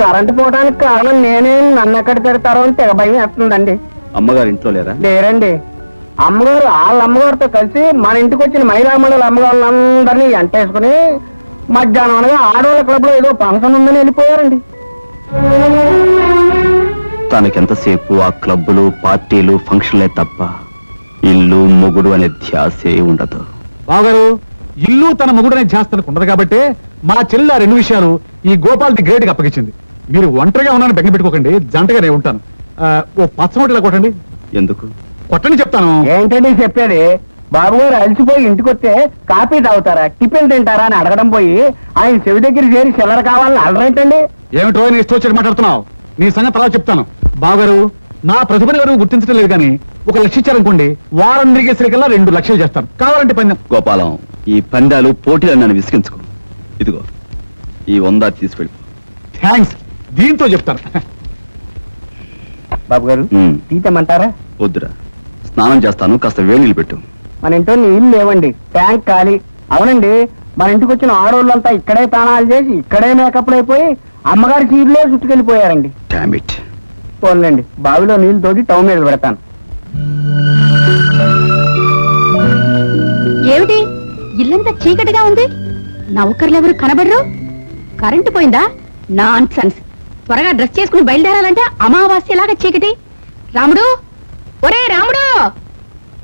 Current పోవడానికి కారణం నేనే, నన్ను ఎక్కడ తిడతారో అని తెగ భయం వేస్తుందండి. అమ్మగారు ఇంట్లో లేరా? లేరండి. అమ్మగారు వాళ్ళ అమ్మగారితో కలిసి మన ఇంటికి వచ్చిన మహిళా మండలి అమ్మగారులందరినీ ఎంటేసుకుని మధ్యాహ్నం అనగా ఆడవాళ్ళ క్లబ్ లో ఏదో ఫంక్షన్ ఉందని వెళ్ళిపోయారండి. తనకెంతసేపు ఆ క్లబ్బులు, పార్టీలు, ఫంక్షన్లే తప్ప ఇల్లు, మొగుడు అనే ధ్యాసే ఉండదు. బావగారు, ఇల్లు తన మొగుడనే ధ్యాస తనకు ఉండదు కాబట్టి మా చెల్లి ఆ రెండు విషయాలు ఈ గోపాల్ది గ్రేట్గా అప్పగించింది. మీరు ఒంటరిగా ఉన్నాను బెంగ పెట్టుకోకండి, జంటగా నేను ఉంటాను. ఓ పచ్చమొట్టిలా కొట్టండి. ఎందుకు కొట్టండి చెప్తాను. ఏంటండి చెప్పేది? బాబు గారు అలసిపోయి ఇంటికి వస్తే కాఫీ తాగుతారా, టిఫిన్ తింటారా అని అడగడం పోయి ఆయన చెవి దగ్గర చేరి చిల్లర కావాలని అడరేంటండి? ఏమిటో నీ ఇష్టం వచ్చి మాట్లాడుతున్నావు? నీ సంగతి తర్వాత చెప్తాను. బావగారు, నా ప్రతిభను ఎవరు గుర్తించడం లేదు కానీ 1 లక్ష ఇచ్చారనుకోండి, వారం తిరిగేసరికల్లా 2 లక్షలు చేస్తాను. కావాలంటే పందెం. గోపాలం, ఈ పందాలు పోటీలు నన్ను విసిగించుకో. ఇదిగో ఈ 100 తీసుకెళ్ళి. థ్యాంక్స్, దీంతో చెప్తాను. బాబు గారు తీతమంటారా? వద్దురా, స్నానం చేస్తాను, కాస్త వేడి నీళ్ళు పెట్టు. మన ఇంట్లో నీళ్ళు లేవండి, ట్యాంక్ ఖాళీ. అవునండి, మన ఇంటికి వచ్చిన ఆడోళ్ళంతా ఇక్కడే తానాలు చేసి ఇక్కడే మేకప్లు అయిపోయి అమ్మగారి చీరలే చుట్టుకెళ్ళిపోయారండి. Damn it. పోన్లేండి, బావిలో నీళ్లు తోటి టౌన్ మీద పెడతాను. ఏమిటి ఇల్లంతా చీకటిగా ఉంది? నౌకర్లెవరు కనబడరు? కరెంటు పోయిందా? Non sense. త్వరగా డ్రెస్ చేసుకుని బయలుదేరాలంటే అమావాస్యలాగా చీకటి. రాముడు, ఒరే రాముడు!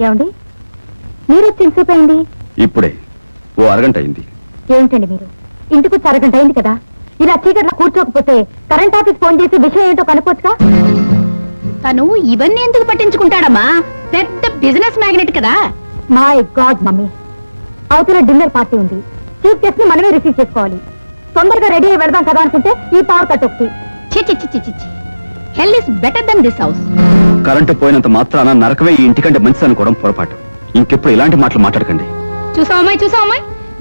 ఏమండి, మీరు ఎంతసేపు అయింది? ఇప్పుడే ఓ అరగంట అయింది. ఏమిటండి మీరు? ఇంటికి వచ్చి అరగంట అయింది కదా. ఇలా చీకట్లో కూర్చోకపోతే కరెంట్ ఆఫీస్ ఫోన్ చేసి విషయం ఏంటో కనుక్కోవచ్చుగా. తను ఇవన్నీ ఎందుకు పట్టించుకుంటాడమ్మా? పెద్ద బిజినెస్ మ్యాగ్నెట్ కదా. మై గాడ్ మమ్మీ, అవతల డిన్నర్ పార్టీ ఉంది. చీఫ్ గెస్ట్ ని మనమే రిసీవ్ చేసుకోవాలి. తొందరగా రెడీ అయి వెళ్దాం కదా అనుకుంటే ఈ పవర్ కట్ ఒకటి. చిచి, hell is better than this house. Current పోయినంత మాత్రాన నరకమే ఈ ఇంటికంటే మంచిది అనుకోవడం పొరపాటు. ఇంకెప్పుడు ఇలాంటి మాటలు మాట్లాడకండి. చూసావమ్మాయి,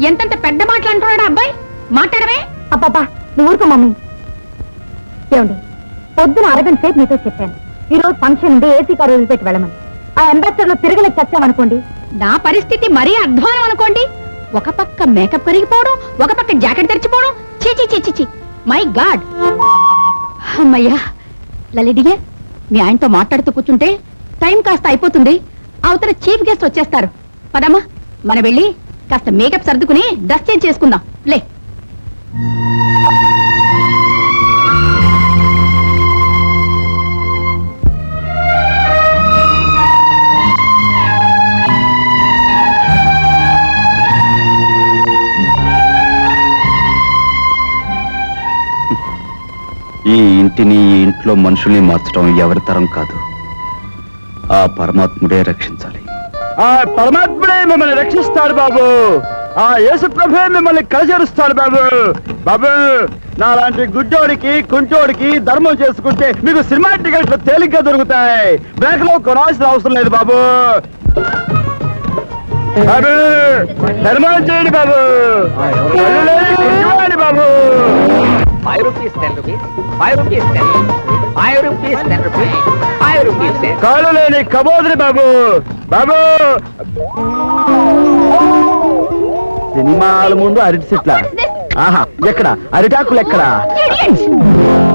ఎంతంత పెద్ద మాటలు అంటున్నాడు అబ్బాయి. మాట్లాడమే. అబ్బాబా, నువ్వు ఊరుకో మమ్మీ. ఏమండి, పొద్దున అరగంట సేపు మీతో చెప్పాను, ఈ రోజు ఫంక్షన్ ఉంది, ఏసీ కారు వదిలిపెట్టి వెళ్ళమని. ఆ అంబాసిడర్ లో తిరగలేక చచ్చామనుకోండి. నా పరిస్థితి మరీ అధ్వానం అనుకోండి. ఒక పక్క మేకప్ కరిగిపోవడం, ఒక పక్క జాకెట్ తెరిచిపోవడం. చీ, మై గాడ్. అమ్మయ్యా, లలిడియే, మీ ఆయనతో మాట్లాడుతూ కూర్చుంటే టైం కాస్త అయిపోతుంది. అవతల చీఫ్ గెస్ట్ వచ్చేస్తారు. పదమ్మా, మన వెళ్ళి కాస్త మేకప్ సర్దుకుని డ్రెస్ చేంజ్ చేసుకుందాం. లే. ఈ ఇంటిని, ఈ ఇంట్లో మనుషుల్ని మార్చడం ఎవరి తరం కాదు. ఆ పరమాత్ముడే రక్షించాలి. ఆ పరమాత్ముడే మిమ్మల్ని రక్షిస్తాడు బాబు. ఆ యేసు ప్రభువే మిమ్మల్ని కలిసేరుస్తాడు బాబు. బాబు, నాలాంటి గుడ్డోడికి, కుంటోడికి ధర్మం చేసుకుంటే మీకు సినిమా టికెట్లు తేలిగ్గా దొరుకుతాయి. బ్యాంక్ లో కొనాల్సిన అవసరం లేదు బాబు. బాబు, ధర్మం చేయండి బాబు. కుంటోడి బాబు. 5 rupees, 10 rupees, 5 rupees, 10 rupees, 5 rupees, 10 rupees, 5 rupees, 10. కాలు లేని కబోదిరి బాబు. బాబు, సినిమాల ముందు అరటి చెట్ల, ఆహా, ఎక్కడ అరిటాకులు ఎక్కడ?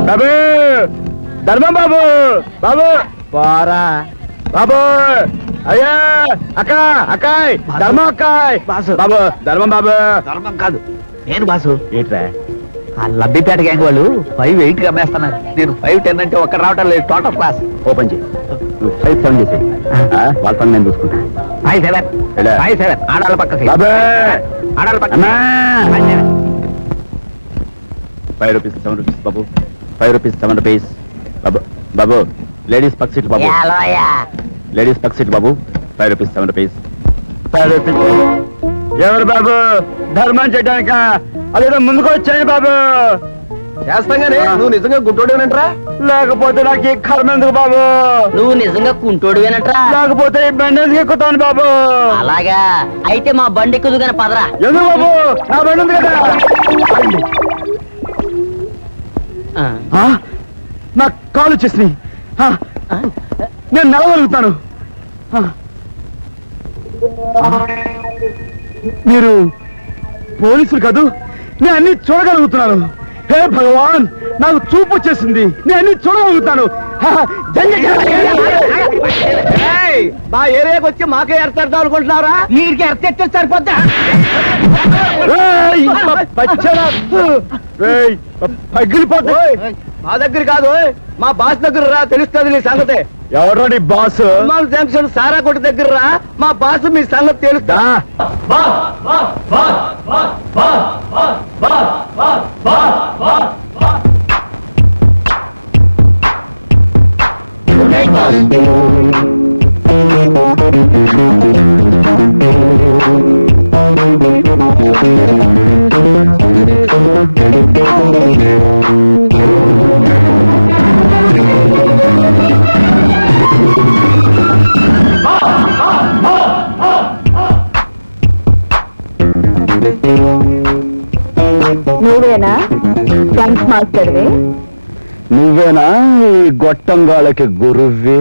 బాబు, ధర్మం బాబు. బాబు పోరా బాబు. అయ్యా, అక్కాయ్ ధర్మం, అక్కాయ్ బాబు. ధర్మం బాబు. ధర్మం కాదు, నేను బాసు. ఏంట్రా? ఆ లబ్బిపేట గ్యాంగ్ వాళ్ళు 5-8 కి అమ్మేస్తున్నారు. నేను 5-10 అంటే ఒక్కడ రావటం లేదు. Total class. ఓపెన్ చేయి. 5-7 చేసేయి. వాళ్ళ పని నేను చూసుకుంటా. 5-7, 5-7. ఆడాల పక్క side. బాబు, ఆడాల పక్క అమ్మా. 5-7. 5 rupees, 7 rupees బాబు. 5 rupees, 7 rupees బాబు. బాబు, లేడీస్ పక్క సీట్ బాబు. లేడీస్ పక్క సీట్ బాబు. 5 rupees, 7 rupees. 5 rupees. ఎవరు బాబు? ధర్మం చేయడానిక? అదేదో ముందుకు వచ్చాయి బాబు. చేస్తాం గానీ నువ్వు నిజంగా గుంటోడేనంట్రా? లేకపోతే నాకు ఈ కర్మ ఎందుకు బాబు? నువ్వు నిజంగా కుంటోడువేనంట్రా? లేకపోతే ఈ బండి ఎందుకు ఎక్కుతాను బాబు? అలాగా అయితే మా బండి ఎక్కుదుగానే పదరా. ఎందుకు బాబు? నా బండి ఉంది కదా. నా కాలు వచ్చేసినాయి. నేను నడవగలుగుతాను. మీరు పోలీసులు కాదు, నేను అన్ని చూడగలుగుతున్నాను. హే భగవాన్, నాకు చూపు వచ్చేసింది, నేను అన్ని చూడగలుగుతాను. మా ఏరియాకి వచ్చి మాకే ఎడతాడు అనుకుంటున్నారా? వీడికి ఎర్తెత్తే సరిపోద్దా? పగిలిపోతాయి. మా దగ్గర కాదు, మా బాస్ దగ్గర రా, తెలుస్తుంది నీ సంగతే. ఎవరో నీ బాస్? జంక్షన్ సారా కొట్టు దగ్గర రా, మా బాస్ మీ సంగతి తెలుస్తా. నువ్వేనా డ్యాన్స్ మాస్టర్వి? నువ్వేనా ఈ గొట్టంగాళ్ళకి గురువ్వి?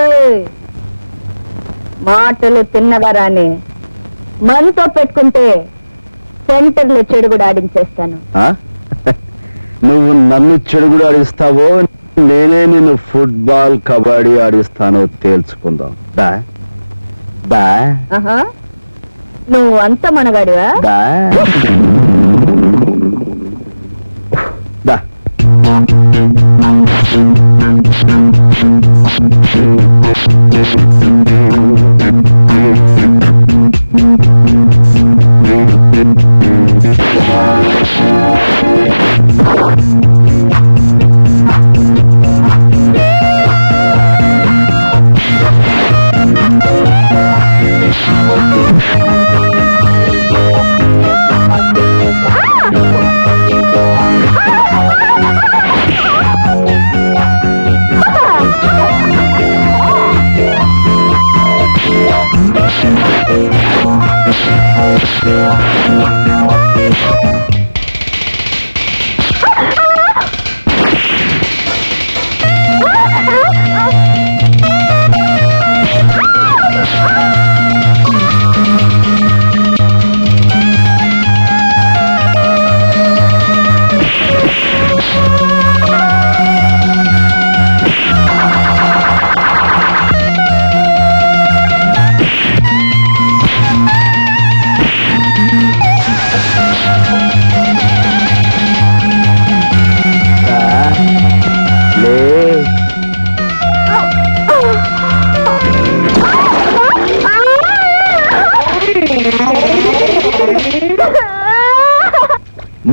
ఏయ్, మాటలు తిన్నగా రాని, మనతో పెట్టుకుంటే సెంటర్లో చెడుగుడు ఆడించేస్తాను. ఆ? నువ్వు నన్ను చెడుగుడు ఆడిస్తావో, నేనే నిన్ను ఫుట్బాల్ కబడ్డీ ఆడిస్తానో తేల్చుకుందాం. దా దా ఆహా, నువ్వు అంత మనగాడివా? దా దా.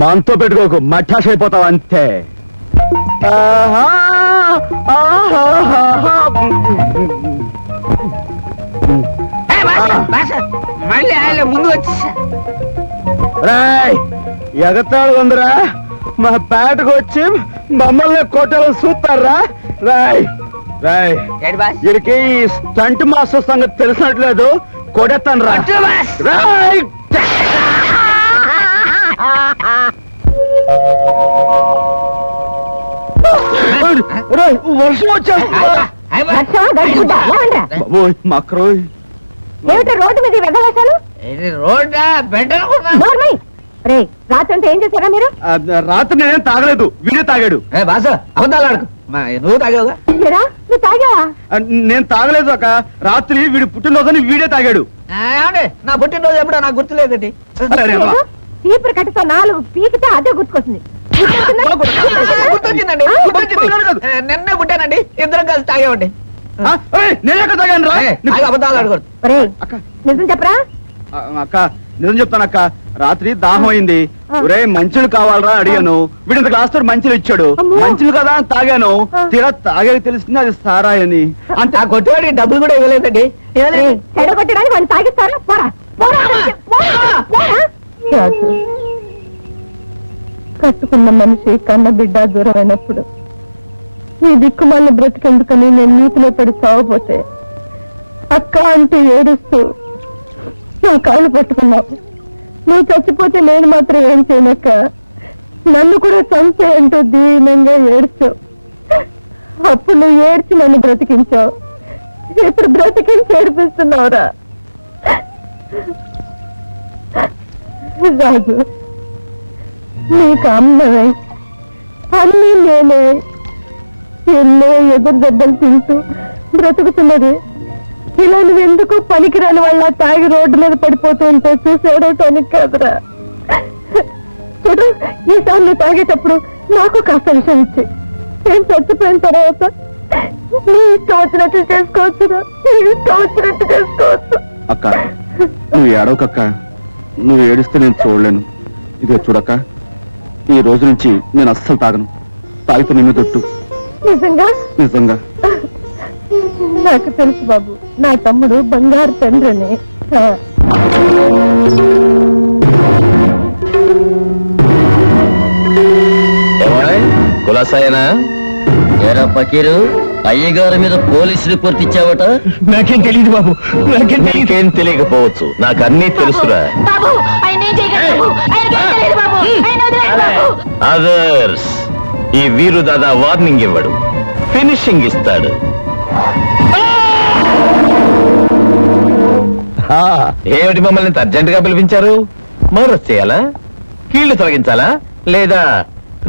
మనతో పెట్టుకోకు, మఠాష అయిపోతావు అంతే. మళ్ళీ ఆయన ముందు వచ్చేసా. రాయ్, ఎగతాడు ఉందిరా, మా పేటకు వచ్చి మమ్మల్ని కొట్టాలని చూస్తారా? రాయ్ రాయ్, ఏంటి బాస్? వీడికి ఈ స్టంట్ మాస్టర్ సంగతి తెలిసినట్లేదు, కొడేస్తాను రా. కొట్టు బాస్. రాయ్, రాయ్, వర్షం వచ్చేస్తుందా? వర్షమా, గడుపుదా? లేవండ్రా. బాబోయ్, మక్రోయ్. ఏమిటో రోడ్డు మీద వెదవేశాలు? ఇది రోడ్డా బెడ్ అనుకున్నా. నోర్మై. రే, రాత్రంతా ఏం చేశారా మీరు? రాత్రి నేనేం తాగలేదు, వీడే తాగాడు. బాస అబద్ధాలు ఆడుకు. నువ్వు తాగేవుగా? ఏరా, నువ్వు తాగావా? నేను తాగలేదు అక్క, రాత్రి వీడి పుట్టినరోజుని వీడే తాగాడు. ఏమండి, నా పుట్టినరోజు ఎప్పుడో నాకు గుర్తులేదండి. అరే, అబ్బా. చీపురు కట్టతో 4 పీకితే అదే గుర్తుకొస్తుంది. గుర్తొచ్చిందండి, గుర్తొచ్చింది. నిన్నే పుట్టానండి, ఇద్దరం కలిసి తాగేవండి. నేనే అక్క తాగాను రా. అబద్ధాలు ఆడకూడదు. ఒరేయ్, అక్క నిజం చెప్పరా? అక్క నిజం చెప్తాను అక్క, రాత్రి దాహం అయింది, ఆ. ఒరే మంచులు కావాలరా అడిగాను, వీడింత గ్లాస్ తో మంచులు ఇచ్చాడు, అమ్మో. మంచులు కదా అని తాగాను, ఆ. తీరా తాగే తెలిసింది అది సారాయని. అంతే, ఆ కొట్టువాడికి డబ్బులు కూడా ఇవ్వలేదండి. ఏయ్, చెడగొట్టడానికి వాడిని తాగిస్తారా? పోరా, పోరా, పోరా, పోరా. రాజు, కట్టుకున్న మనిషి కన్న బిడ్డ దూరమైనప్పుడు ఈ దిక్కుమాలిన బ్రతికెందుకని నేను నీతిలో పడి చావపోతే అక్క అంటూ ఏడుస్తూ నా కాళ్ళు పట్టుకున్నావు. నువ్వు చచ్చిపోతే నేను మాత్రం ఏం చేయనక్క, నన్ను కూడా చంపే అంటూ దీనంగా ఏడ్చావు. అప్పుడు నువ్వు ఏడ్చి నన్ను బ్రతికించావు, ఇప్పుడు బ్రతికించి ఏడిపిస్తున్నావురా. రాజు, నీకు అమ్మవై అన్నీ నేనే. ఎన్నో ఎదురు దెబ్బలు తింటూ బ్రతుకుతున్నది. ఇలా నువ్వెందుకు పనికిరాని వాళ్ళ తాగి రోడ్డు మీద పడిపోతూ ఉంటే చూసేయడానికి కాదురా. చూడు, ఈసారి నువ్వు తాగేటప్పుడు నాకు కాస్త విషయం ఇచ్చి, నేను చచ్చిపోయిన తర్వాత నీ ఇష్టం వచ్చినట్టు చేసుకోవచ్చురా. నీ ఇష్టం వచ్చినట్టు చేసుకోవచ్చు. అక్క నువ్వు ఏడవకక్క, నువ్వు ఏడిస్తే నేను చూడలేను. ఇదే చూడక్క, ఈ రోజు నుంచి నేను అస్సలు తాగను. తాగితే నిమ్మ తొట్టు. నిజంగా? నిజంగా. నాకు తెలుసు బాబు, నా తమ్ముడు బంగారు తండ్రిని. కులాసాయనా ఎరా పకీరు, అయ్యగారి మీద పోలీస్ రిపోర్ట్ ఇచ్చావట? నాకేం తెలియదు బాబు, నాకేం తెలియదు. నీకేం తెలియకపోవచ్చు, నాకు అన్నీ తెలుసురా. బాబు ఆయన ఏం చేయగలరు బాబు, ఆయనకేం తెలియదు బాబు, ఆయన వదిలేయండి బాబు. అదర్స్, ఈ వీరు దాదా వార్నింగ్ ఇవ్వడు, ఫినిషింగ్ ఇస్తాడు. ఏమిటి మమ్మల్ని అర్జెంట్ గా పిలిపించారు? మరొస్ చేయాలా, కీళ్లు తొలగించాలా, లేదా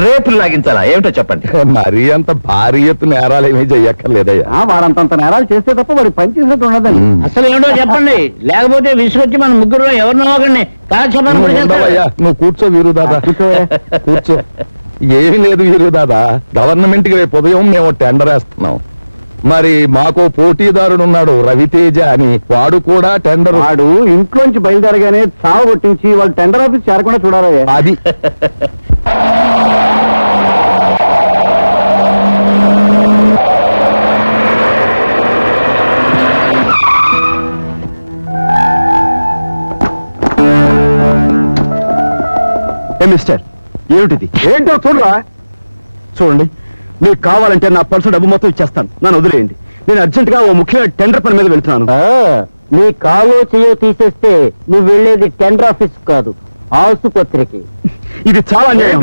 రేపులు లాగించాలా? ఏమిటో చెప్పండి. మరీ అంత భారీ ఎత్తు నేరాలు ఏమీ చెయ్యక్కర్లేదయ్యా. వాడంతంత నేరాలు చేస్తే తప్ప వాడు పని చేసినట్టు ఉండదండి. అసలు ఏమిటో చెప్పండి, లేకపోతే విసుగొచ్చి మన ముగ్గురు ఎవరినో ఒకరిని ఉండవయ్యా, నువ్వు కూర్చో వీరు దాదా, కూర్చో. ఏమీ లేదు వీరు దాదా, గవర్నమెంట్ కి రేపు ఉదయం మేము టెండర్ వేస్తున్నాం. మరి మాకు పోటీదారుడు ఉన్నాడు రవితేజ అని, వాడు కూడా టెండర్. వాడు ఇంట్లోంచి బయలుదేరగానే చావు కొట్టించి వాడు టెండర్ ఆఫీస్ చేరకుండా చూడాలయ్యా. అది మిస్టర్, ఏమిటిది? ఏంటో చూడరా. చూడండి, మీకు కావాలంటే నా పర్సు డబ్బు మొత్తం ఇచ్చేస్తాను, నన్ను వదిలేయండి. నేను అర్జెంట్ గా ఓ ముఖ్యమైన టెండర్ పని మీద వెళ్తున్నాను. నీ కాలో చేయో తీసేస్తే నువ్వు వెళ్ళేది టెండర్ ఆఫీస్ కాదు, ఆసుపత్రికి. ఇది చాలా అన్యాయం.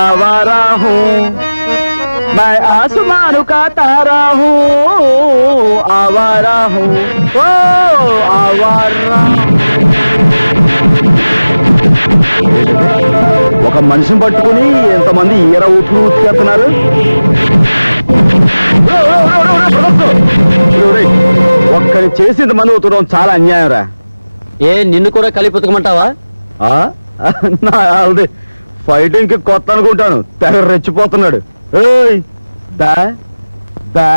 आवारा हूँ मैं आसमान का तारा हूँ, आवारा हूँ ओ आवारा. ఒక మనిషిని పట్టుకుని ఎంతమంది ఈర ఊతులు ఊతుకెళ్తున్నారు. ఒక్కని చేసింది మంది ఊతడం చాలా అన్యాయం రా. ఏ నిన్ను కూడా కలిపి ఉతకమంటావా? నా ఆల్ది ఫైటింగ్ కి కొత్త అనుకుంటాను, తెగ రెచ్చిపోతున్నాడు. ఏయ్ దా దా.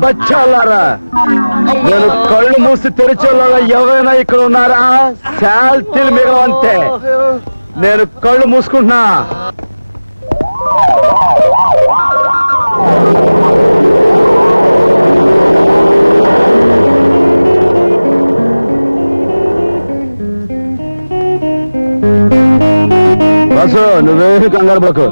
బచ్చాలారా, నేను కళ్ళు మూసి తెరిచేలాగా ఎవరైనా ఇక్కడ ఉన్నారా? శాల్తీలు మిగలవంతే. నేను కళ్ళు మూసుకుంటున్నా. బస్సు నువ్వే కంగారు పడకు.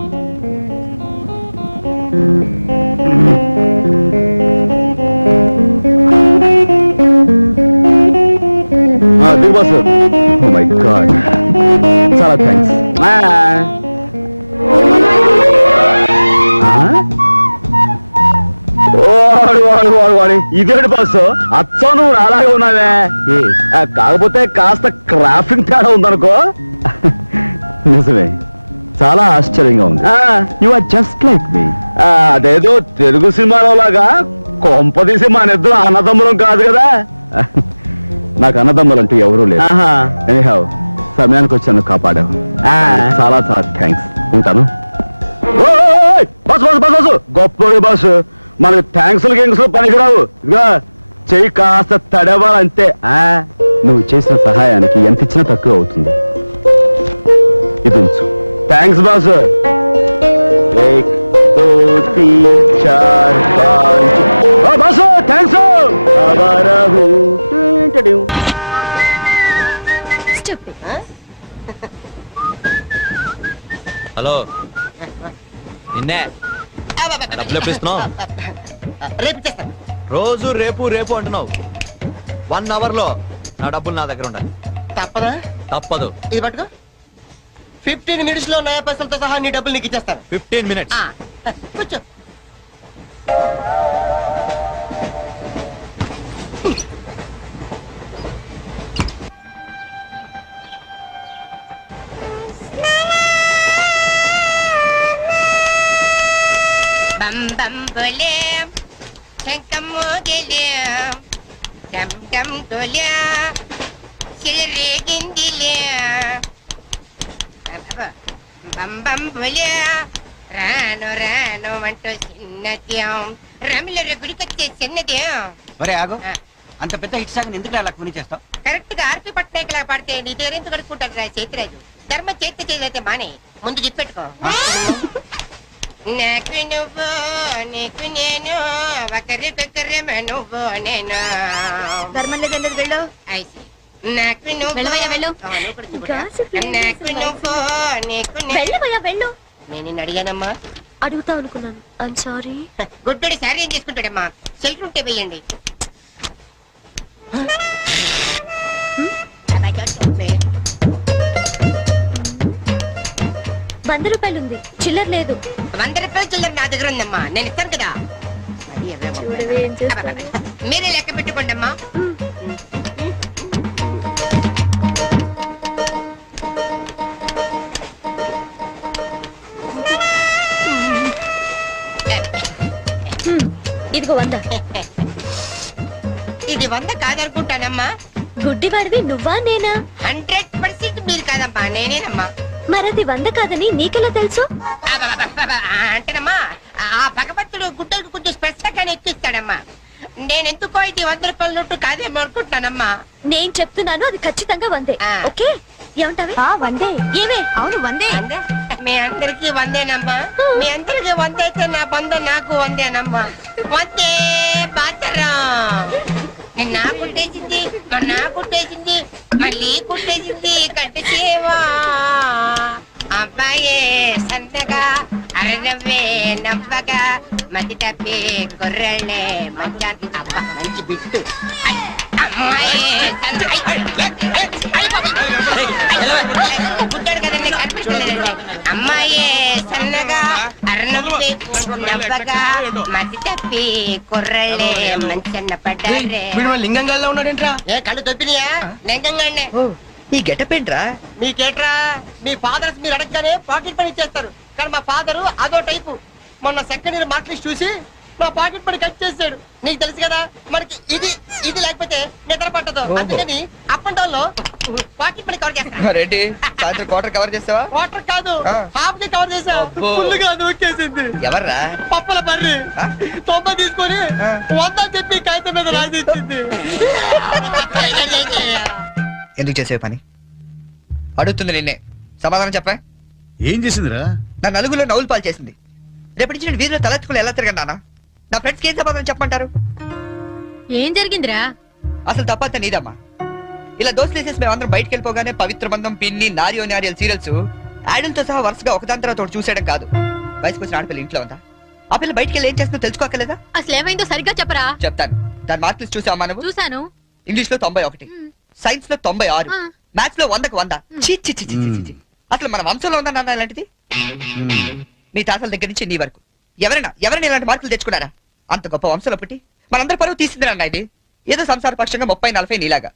You boss. Oh my god, చాలా థ్యాంక్స్. వాడు వాడు వాడు వాడి ఇదేంటి బాస్, అచ్చం నువ్వు అలాగే ఉన్నావే. కాకపోతే కాస్త క్రాఫింగ్ తేడా ఉందనుకో. నిజమే, చాలా ఆశ్చర్యంగా ఉంది. యు ఆర్ జస్ట్ లైక్ మీ. అదేదో తెలుగు సినిమాలో లాగా కొంపదీసి మా నిద్ర అన్నదమ్ములం కాదు కదా. నాకు అన్నదమ్ములంటూ ఎవరూ లేదు. ఎనీహౌ, సమయానికి వచ్చాను, కాపాడావు. చాలా చాలా థ్యాంక్స్. ఉంటాను. బస్ బస్ బస్ బస్ గొప్ప బస్. మనకి థ్యాంక్స్ గింగ్స్ పనికిరావు. ఇదిగా చెయ్యి కాస్త తడవాలంతే. నువ్వు చేసిన సహాయానికి ఎంత ఇచ్చినా తక్కువ అవుతుంది. ఇది ఉంచు. Thanks boss. 1 2 3 4 5 boss thanks. Hello, నిన్నే డబ్బులు ఎప్పుడు ఇస్తున్నావు? రేపు ఇచ్చేస్తాను. రోజు రేపు రేపు అంటున్నావు. 1 అవర్ లో నా డబ్బులు నా దగ్గర ఉండాలి. తప్పదా? తప్పదు. ఇది పట్టుకో. 15 మినిట్స్ లో నయా పైసలతో సహా నీ డబ్బులు నీకు ఇచ్చేస్తాను. 15 మినిట్స్. కూర్చో. బం బం బోలే శంఖం మోగలే డమ్ డమ్ డోలే సిలరేగిందిలే బం బం బోలే రాను రాను అంటూ చిన్నదేం రమిల గుడికొచ్చే చిన్నదేం. ఒరే ఆగు, అంత పెద్ద హిట్ సాగ్ ఎందుకు అలా కొని చేస్తావు? కరెక్ట్ గా ఆర్పి పట్నాయక్ లా పాడితే నీ పేరెందుకు కడుక్కుంటాడు రా చేతిరాజు. ధర్మ చేతి చేదైతే మానే ముందు చెప్పెట్టుకో. నాకు నువ్వు నీకు నేను ఒకరికొకరేమో నువ్వు నేను. ధర్మం లేదన్నది వెళ్ళు. ఐసి నాకు నువ్వు వెళ్ళవయ్యా, వెళ్ళు. నాకు నువ్వు నీకు వెళ్ళవయ్యా, వెళ్ళు. నేను నిన్ను అడిగానమ్మా. అడుగుతా అనుకున్నాను. I'm sorry. గుడ్డోడి సారీ ఏం చేసుకుంటాడమ్మా? షెల్టర్ ఉంటే వేయండి. ₹100 ఉంది, చిల్లర లేదు. 100 రూపాయలు చిల్లర నా దగ్గర ఉందమ్మా, నేను ఇస్తాను కదా. చూడవే ఏం చేస్తాను. మీరే లెక్క పెట్టుకోండి అమ్మా. ఇదిగో 100. ఇది 100 కాదనుకుంటానమ్మా. గుడ్డివాడివి నువ్వా నేనా? 100% మీరు కాదమ్మా, నేనేనమ్మా. మరది 100 కాదని నీకెలా తెలుసు? అంటేనమ్మా, ఆ భగవంతుడు గుడ్డలకు కొంచెం స్పెషల్గానే ఎక్కిస్తాడమ్మా. నేనెందుకో ఇది 100 రూపాయల నోటు కాదేమో అనుకుంటున్నానమ్మా. నేను చెప్తున్నాను, అది ఖచ్చితంగా 100. ఆ. ఓకే, ఏమంటావే? 100. ఏమే? అవును 100. మీ అందరికి 100నమ్మా. మీ అందరికి 100 అయితే నా బంధం నాకు 100నమ్మా. 100 బాతరం. నా కుట్టేసింది, నా కుట్టేసింది, మళ్ళీ కుట్టేసింది కట్ట చేవా. అబ్బాయే సంతగా అరనవ్వే నవ్వగా మతి తప్పి కుర్రళ్ళే మంచి అబ్బా మంచి బిట్టు. పుట్టాడు కదండి, కనిపించలేదండి. అమ్మాయే సన్నగా అరనవ్వే నవ్వగా మతి తప్పి కుర్రళ్ళే మంచన్న పడ్డారే. లింగంగా ఉన్నాడేంట్రా? ఏ కళ్ళు తప్పినాయా? లింగంగానే. ఈ గెటప్ ఏంట్రా? మీకేట్రా, మీ ఫాదర్స్ మీరు అడగగానే పాకెట్ పని ఇచ్చేస్తారు, కానీ మా ఫాదరు అదో టైపు. మొన్న సెకండ్ ఇయర్ మార్క్ లిస్ట్ చూసి నా పాకెట్ పని కట్ చేసాడు. నీకు తెలుసు కదా, మనకి ఇది ఇది లేకపోతే నిద్ర పట్టదు. అందుకని అప్ అండ్ డౌన్ లో పాకెట్ పని కవర్ చేస్తా. రెడ్డి సాయంత్రం క్వార్టర్ కవర్ చేస్తావా? వాటర్ కాదు, హాఫ్ డే కవర్ చేసా. ఫుల్ గా దూకేసింది. ఎవర్రా? పప్పల బర్రి 90 తీసుకొని 100 చెప్పి కాగితం మీద రాసి ఇచ్చింది. ఎందుకు చేసే పని అడుగుతుంది నిన్నే, సమాధానం చెప్పా. ఏం చేసిందిరా? నా నలుగులో నవ్వులు పాలు చేసింది. రేపటి నుంచి నేను వీధిలో తలెత్తుకుని ఎలా తిరగను నాన్న? నా ఫ్రెండ్స్కి ఏం సమాధానం చెప్పమంటారు? ఏం జరిగిందిరా? అసలు తప్పంతా నీదమ్మా. ఇలా దోస్తులు వేసేసి మేమందరం బయటకు వెళ్ళిపోగానే పవిత్ర బంధం, పిన్ని, నారియో నారియల్ సీరియల్స్ యాడల్తో సహా వరుసగా ఒకదాని తర్వాత ఒకటి చూసేయడం కాదు. వయసుకు వచ్చిన ఆడపిల్ల ఇంట్లో ఉందా? ఆ పిల్ల బయటకు వెళ్ళి ఏం చేస్తుందో తెలుసుకోకలేదా? అసలు ఏమైందో సరిగ్గా చెప్పరా. చెప్తాను. దాని మార్కులు చూసావా నువ్వు? చూసాను. ఇంగ్లీష్ లో 91, సైన్స్ లో 96, ఆ. మ్యాథ్స్ లో 100కు 100. ఛీ, ఛీ, ఛీ, ఛీ, ఛీ, ఛీ. అసలు మన వంశంలో ఉందా నాన్న ఇలాంటిది? మీ తాతల దగ్గర నుంచి నీ వరకు ఎవరైనా ఇలాంటి మార్కులు తెచ్చుకున్నారా? అంత గొప్ప వంశంలో పుట్టి మనందరి పరువు తీసింది నాన్న ఇది. ఏదో సంసార పక్షంగా 30-40 నీలాగా,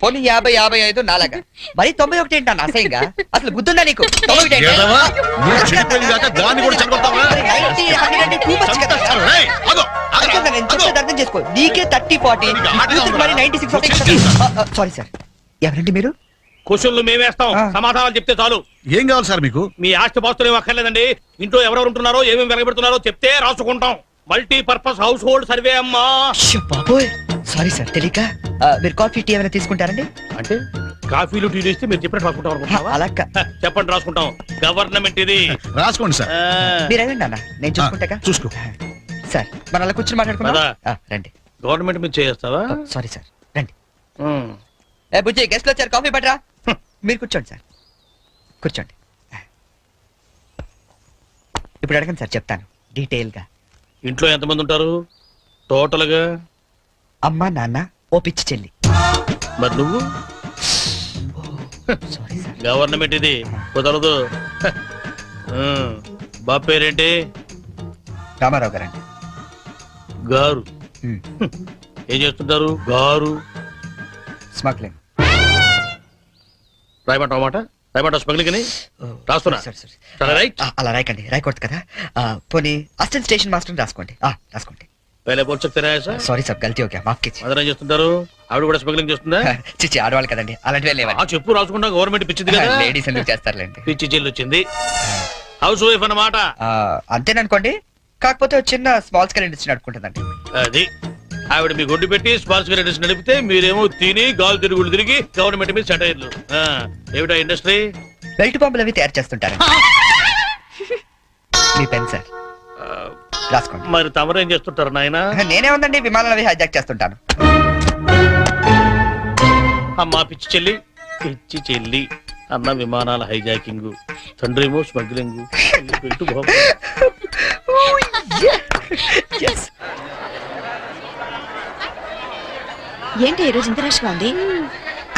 పోనీ 50-55 నాలాగా, మరి 91 ఏంటి అన్న అసహ్యంగా? అసలు బుద్ధుందా నీకు? 91 ఏంటి? ఏదవా? నువ్వు చెడిపోయిందాక దాన్ని కూడా చెడగొడతావా? మరి 90, 100 అంటే too much కదా. ఏయ్, ఆగు, ఆగు, అయితే నేను ఆగు. చెప్పేది అర్థం చేసుకో. నీకే 30-40, నీకు ఆటగా యూత్కి మరి 96 ఉందా? Sorry sir. ఎవరండి మీరు? క్వశ్చన్లు మేమేస్తాం, ఆ. సమాధానాలు చెప్తే చాలు. ఏం కావాలి సార్ మీకు? మీ ఆస్తి పాస్తులు ఏం అక్కర్లేదండి. ఇంట్లో ఎవరెవరు ఉంటున్నారో ఏమేమి వెలగబెడుతున్నారో చెప్తే రాసుకుంటాం. మల్టీపర్పస్ హౌస్ హోల్డ్ సర్వే అమ్మా. అయ్యో బాబోయ్, సారీ సార్ తెలియక. మీరు కాఫీ టీ ఏమైనా తీసుకుంటారండి? అంటే కాఫీలు టీ ఇస్తే మీరు చెప్పినట్టు రాసుకుంటాం అనుకుంటున్నావా? అలా చెప్పండి, రాసుకుంటాం. గవర్నమెంట్ ఇది. రాసుకోండి సార్. ఆ, మీరు వెళ్ళండి అన్న, నేను చూసుకుంటాగా. చూసుకో. సార్ మనం అలా కూర్చొని మాట్లాడుకుందాం. పదా. రండి. గవర్నమెంట్ మీద చేస్తావా? సారీ సార్, రండి. ఏ బుజ్జి, గెస్ట్లు వచ్చారు, కాఫీ పట్టరా. మీరు కూర్చోండి సార్, కూర్చోండి. ఇప్పుడు అడగండి సార్, చెప్తాను డీటెయిల్ గా. ఇంట్లో ఎంతమంది ఉంటారు టోటల్ గా? అమ్మ, నాన్న, ఓ పిచ్చి చెల్లి. మరి నువ్వు? Sorry sir. గవర్నమెంట్ ఇది, కుదరదు. బాబు పేరేంటి? రామారావు గారండి. గారు. ఏం చేస్తుంటారు గారు? స్మగ్లింగ్. రాయమంటావు మాట? రాయమంటావు స్మగ్లింగ్ అని? రాస్తున్నా. సరే, రైట్. అలా రాయకండి, రాయకూడదు కదా. పోనీ అసిస్టెంట్ స్టేషన్ మాస్టర్ రాసుకోండి. రాసుకోండి. పहले बोल सकते रहे ऐसा? సారీ సార్, గల్తీ ఓకే, మాఫ్ కీజిए. మదర్ ఏం చేస్తుంటారు? ఆవిడ కూడా స్మగ్లింగ్ చేస్తుందా? చిచి, ఆడవాళ్ళు కదండి, అలాంటివే ఆ లేవండి. చెప్పు, రాసుకుంటా. గవర్నమెంట్ పిచ్చింది కదా. లేడీస్ ఎందుకు చేస్తారులేండి. పిచ్చి చెల్లి వచ్చింది. హౌస్ వైఫ్ అన్నమాట. అంతేననుకోండి, కాకపోతే ఒక చిన్న స్మాల్ స్కేల్ ఇండస్ట్రీ నడుపుకుంటుందండి. అది ఆవిడ మీ గుడ్డు పెట్టి స్మాల్ స్కేల్ ఇండస్ట్రీ నడిపితే మీరేమో తిని గాలు తిరుగులు తిరిగి గవర్నమెంట్ మీద సెటైర్లు. ఏమిటా ఇండస్ట్రీ? బెల్ట్ బాంబులు అవి తయారు చేస్తుంటారు. మీ పెన్ సార్, రాసుకోండి. మరి తమరేం చేస్తుంటారు నాయన? నేనే ఉందండి, విమానాలు అవి హైజాక్ చేస్తుంటాను. అమ్మా పిచ్చి చెల్లి, పిచ్చి చెల్లి అన్న విమానాల హైజాకింగ్, తండ్రేమో స్మగ్లింగ్. ఏంటి ఈ రోజు ఇంత రష్ గా ఉంది?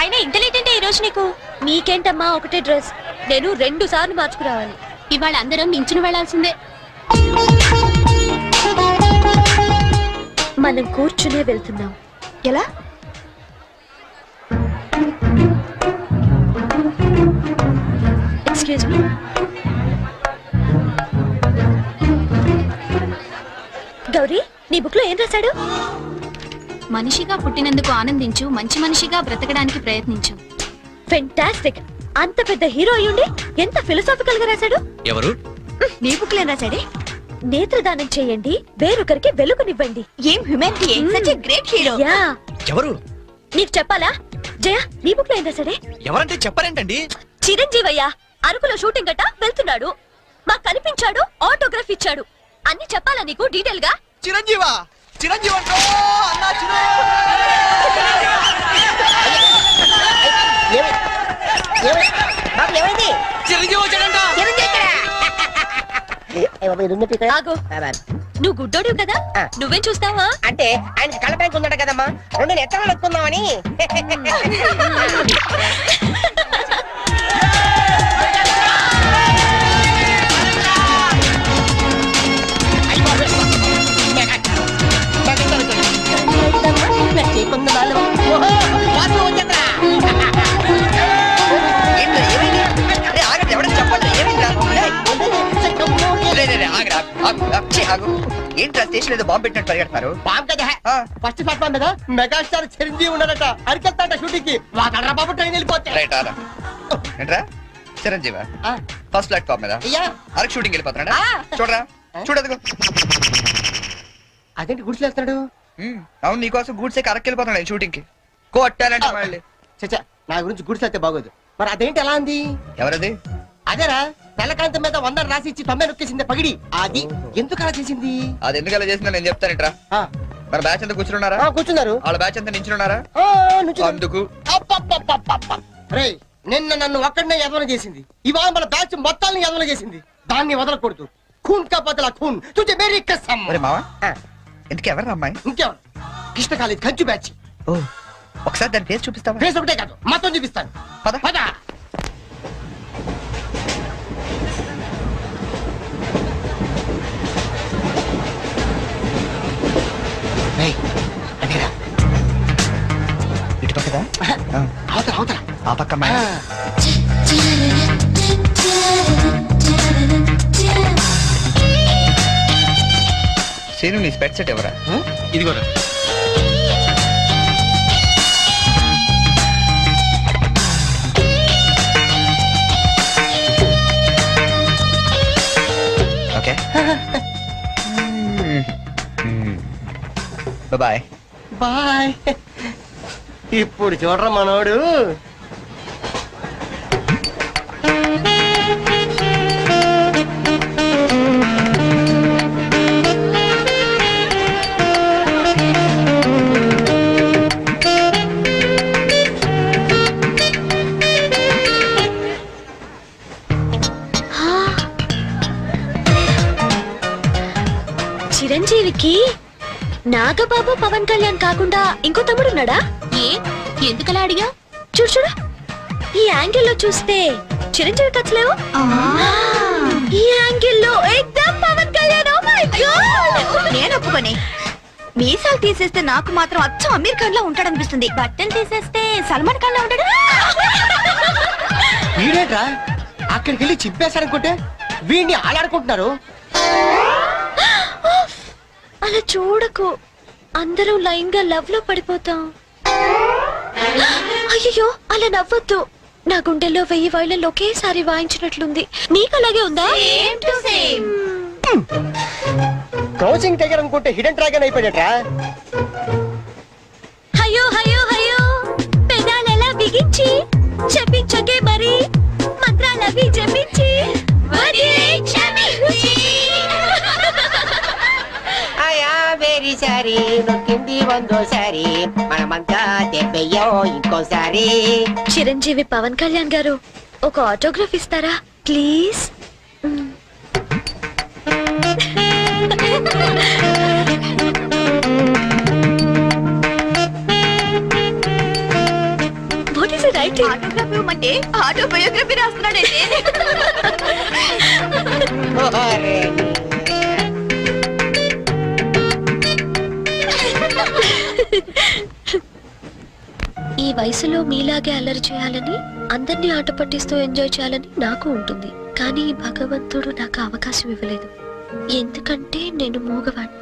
అయినా ఇంత లేట్ అంటే ఈ రోజు నీకు? నీకేంటమ్మా ఒకటే డ్రెస్, నేను 2 సార్లు మార్చుకురావాలి. ఇవాళ అందరం నించుని వెళ్లాల్సిందే. మనం కూర్చునే వెళ్తున్నాం. ఎలా? Excuse me. గౌరీ, నీ బుక్ లో ఏం రాశాడు? మనిషిగా పుట్టినందుకు ఆనందించు, మంచి మనిషిగా బ్రతకడానికి ప్రయత్నించు. ఫెంటాస్టిక్. అంత పెద్ద హీరో అయ్యుండి ఎంత ఫిలసాఫికల్ గా రాశాడు. ఎవరు? నీ బుక్ లో ఏం రాశాడే? నేత్రదానం చేయండి, వేరొకరికి వెలుగునివ్వండి. ఏం humanity, such a great hero. Yeah. ఎవరు? నీకు చెప్పాలా? జయ, నీ బుక్ లో ఏం రాశాడే? ఎవరంటే చెప్పారేంటండి? చిరంజీవయ్య అరకులో షూటింగ్ గట్ట వెళ్తున్నాడు, మాకు కనిపించాడు, ఆటోగ్రాఫ్ ఇచ్చాడు. అన్ని చెప్పాలా నీకు డీటెయిల్ గా? చిరంజీవా? చిరంజీవి అంటో అన్నా, చిరంజీవి వచ్చాడంట. ఆగు. నువ్వు గుడ్డోడివి కదా, నువ్వేం చూస్తావా? అంటే ఆయన కళ్ళ బ్యాంక్ ఉందట కదమ్మా, 2 ఎత్తనాలు ఎక్కున్నామని. ఏంట్రా స్టేషన్ ఏదో బాంబు పెట్టినట్టు పరిగెడతారు? బాబు కదా, ఫస్ట్ ప్లాట్ఫామ్ మీద మెగాస్టార్ చిరంజీవి ఉన్నాడట, అరికెళ్తాడ షూటింగ్ కి. వాడరా బాబు ట్రైన్ వెళ్ళిపోతే. రైట్, ఏంట్రా చిరంజీవా ఫస్ట్ ప్లాట్ఫామ్ మీద అరకు షూటింగ్ వెళ్ళిపోతున్నాడా? చూడరా, చూడదుగో. అదేంటి గుడిసెళ్తున్నాడు? అవును, నీకోసం గూడ్సే అరకు వెళ్ళిపోతున్నాడు షూటింగ్ కి. కొట్టాలంటే మళ్ళీ. చచ్చా, నా గురించి గుడిసెళ్తే బాగోదు. మరి అదేంటి ఎలా అంది? ఎవరది? అదేరా, తెల్లకాంతం మీద 100 రాసి ఇచ్చి 90 నొక్కేసింది పగిడి. అది ఎందుకు అలా చేసింది? అది ఎందుకు అలా చేసిందో నేను చెప్తానంట్రా. మన బ్యాచ్ అంతా కూర్చున్నారా? కూర్చున్నారు. వాళ్ళ బ్యాచ్ అంతా నించున్నారా? అందుకు. రేయ్, నిన్న నన్ను ఒక్కడనే యదవన చేసింది, ఇవాళ మన బ్యాచ్ మొత్తాన్ని యదవన చేసింది. దాన్ని వదలకూడదు. ఖూన్ కా బదలా ఖూన్, తుజే మేరీ కసమ్. ఒరే మావా, ఎందుకు ఎవరు అమ్మాయి? ఇంకెవరు? కృష్ణ కాలేజ్ కంచు బ్యాచ్. ఓ, ఒకసారి దాని ఫేస్ చూపిస్తావా? ఫేస్ ఒకటే కాదు మొత్తం చూపిస్తాను. పద. పద. ఏయ్, అదేరా. ఇటు పక్కదా? అవతల అవతల. ఆ పక్క అమ్మాయి. సీను నీ స్పెట్ సెట్ ఎవరా? ఇదిగోరా. ఓకే. బాయ్. బాయ్. ఇప్పుడు చూడరా మనోడు. చిరంజీవికి నాగబాబు పవన్ కళ్యాణ్ కాకుండా ఇంకో తమ్ముడున్నాడా? ఎందుకలా అడిగా? చూడు చూడు, ఈ యాంగిల్లో చూస్తే చిరంజీవి కచ్చలేవు, ఈ యాంగిల్లో ఎక్దమ్ Pawan Kalyan. Oh my God! నేను ఒప్పుకొని మీసాలు తీసేస్తే నాకు మాత్రం అచ్చం అమీర్ ఖాన్ లా ఉంటాడనిపిస్తుంది, బట్టలు తీసేస్తే సల్మాన్ ఖాన్ లా ఉంటాడు. వీడేట్రా అక్కడికి వెళ్ళి చింపేశారనుకుంటే వీడిని ఆలాడుకుంటున్నారు. అలా చూడకు, అందరూ లైన్ గా లవ్ లో పడిపోతాం. అయ్యో అలా నవ్వొద్దు, నా గుండెల్లో 1000 వైళ్ళలో ఒకేసారి వాయించినట్లుంది. నీకు అలాగే ఉందా? క్రౌచింగ్ టైగర్ అనుకుంటే హిడెన్ డ్రాగన్ అయిపోయాడట్రా. అయ్యో అయ్యో అయ్యో, పెదాలెలా బిగించి చెప్పించకే మరి, మంత్రాలవి చెప్పించి వెరీ సారీ నొక్కింది వందోసారి, మనమంతా దెబ్బయ్యో ఇంకోసారి. చిరంజీవి పవన్ కళ్యాణ్ గారు ఒక ఆటోగ్రాఫ్ ఇస్తారా please? What is it writing? Autograph ఇవ్వమంటే ఆటోబయోగ్రఫీ రాస్తున్నాడండి. ఈ వయసులో మీలాగే అల్లరి చేయాలని, అందరినీ ఆట పట్టిస్తూ ఎంజాయ్ చేయాలని నాకు ఉంటుంది. కానీ భగవంతుడు నాకు అవకాశం ఇవ్వలేదు, ఎందుకంటే నేను మూగవాణ్ణి.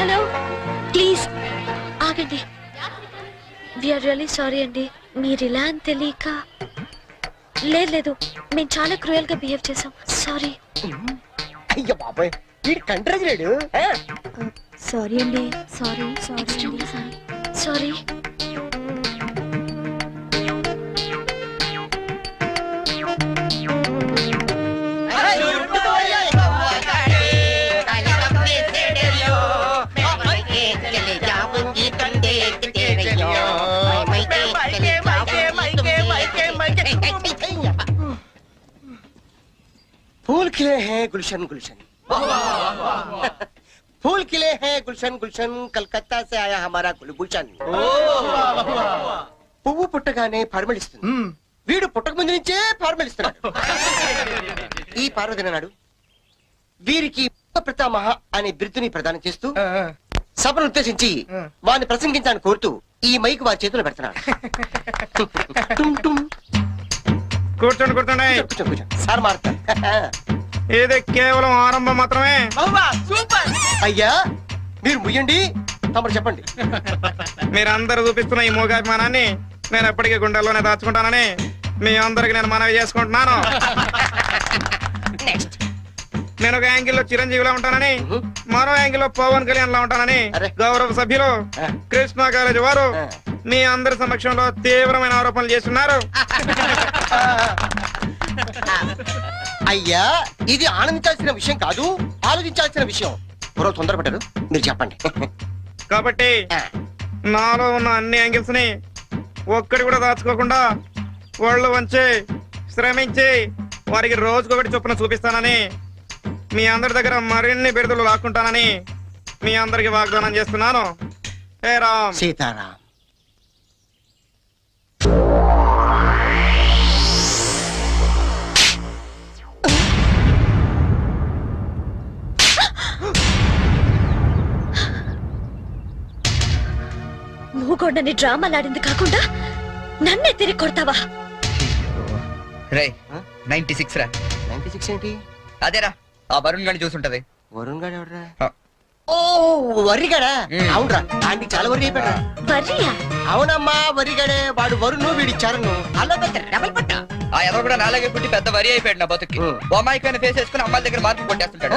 హలో ప్లీజ్ ఆగండి. వీఆర్ రియల్లీ సారీ అండి, మీరు ఇలా అని తెలియక. లేదు మేము చాలా క్రూయల్ గా బిహేవ్ చేసాం, సారీ. అయ్యో బాబాయ్, వీడు కంట్రోల్ లేడు. సారీ అండి, సారీ సారీ. फूल खिले हैं गुलशन गुलशन, फूल खिले हैं गुलशन गुलशन, कलकत्ता से आया हमारा कुलभूषण. పువ్వు పుట్టగానే పరిమళిస్తుంది, వీడు పుట్టక ముందు నుంచే పరిమళిస్తున్నాడు. ఈ పార్వదిన నాడు వీరికి ప్రతామహ అనే బిరుదుని ప్రదానం చేస్తూ సభను ఉద్దేశించి వారిని ప్రసంగించాలని కోరుతూ ఈ మైక్ వారి చేతులు పెడుతున్నాడు. కూర్చోండి కూర్చోండి. సార్ మారుతారు. ఇది కేవలం ఆరంభం మాత్రమే. అయ్యా మీరు ముయ్యండి, తమరు చెప్పండి. మీరందరూ చూపిస్తున్న ఈ మూగాభిమానాన్ని నేను ఎప్పటికీ గుండెల్లోనే దాచుకుంటానని మీ అందరికి నేను మనవి చేసుకుంటున్నాను. నేను ఒక యాంగిల్లో చిరంజీవిలా ఉంటానని, మరో యాంగిల్లో పవన్ కళ్యాణ్ లా ఉంటానని గౌరవ సభ్యులు కృష్ణా కాలేజీ వారు మీ అందరి సమక్షంలో తీవ్రమైన ఆరోపణలు చేస్తున్నారు. అయ్యా ఇది ఆనందించాల్సిన విషయం కాదు, ఆలోచించాల్సిన విషయం. మరో తొందరపడ్డారు, మీరు చెప్పండి. కాబట్టి నాలో ఉన్న అన్ని యాంగిల్స్ ని ఒక్కడి కూడా దాచుకోకుండా ఒళ్ళు వంచి శ్రమించి వారికి రోజుకొకటి చొప్పున చూపిస్తానని, మీ అందరి దగ్గర మరిన్ని బిరుదులు లాక్కుంటానని మీ అందరికి వాగ్దానం చేస్తున్నాను. హే రామ్. సీతారాం. మూగోడని డ్రామాలాడింది కాకుండా నన్నే తిరిగి కొడతావా? రే 96 రా. 96 ఏంటి? అదేరా ఆ వరుణ్ గాని చూసుంటది. వరుణ్ గారు ఎవడరా? ఆ. ఓ వరిగాడా? అవునరా, ఆంటీ చాలా వరి అయిపోయాడు. వర్రియా? అవునమ్మా, వరిగాడే. వాడు వరుణ్, వీడి చరణ్. అలా పెద్ద డబల్ పట్ట. ఆ ఎవరు కూడా నాలాగే పుట్టి పెద్ద వరి అయిపోయాడు నా బతుక్కి. ఓ అమ్మాయికైనా ఫేస్ వేసుకుని అమ్మాయిల దగ్గర మార్పు కొట్టేస్తుంటాడు.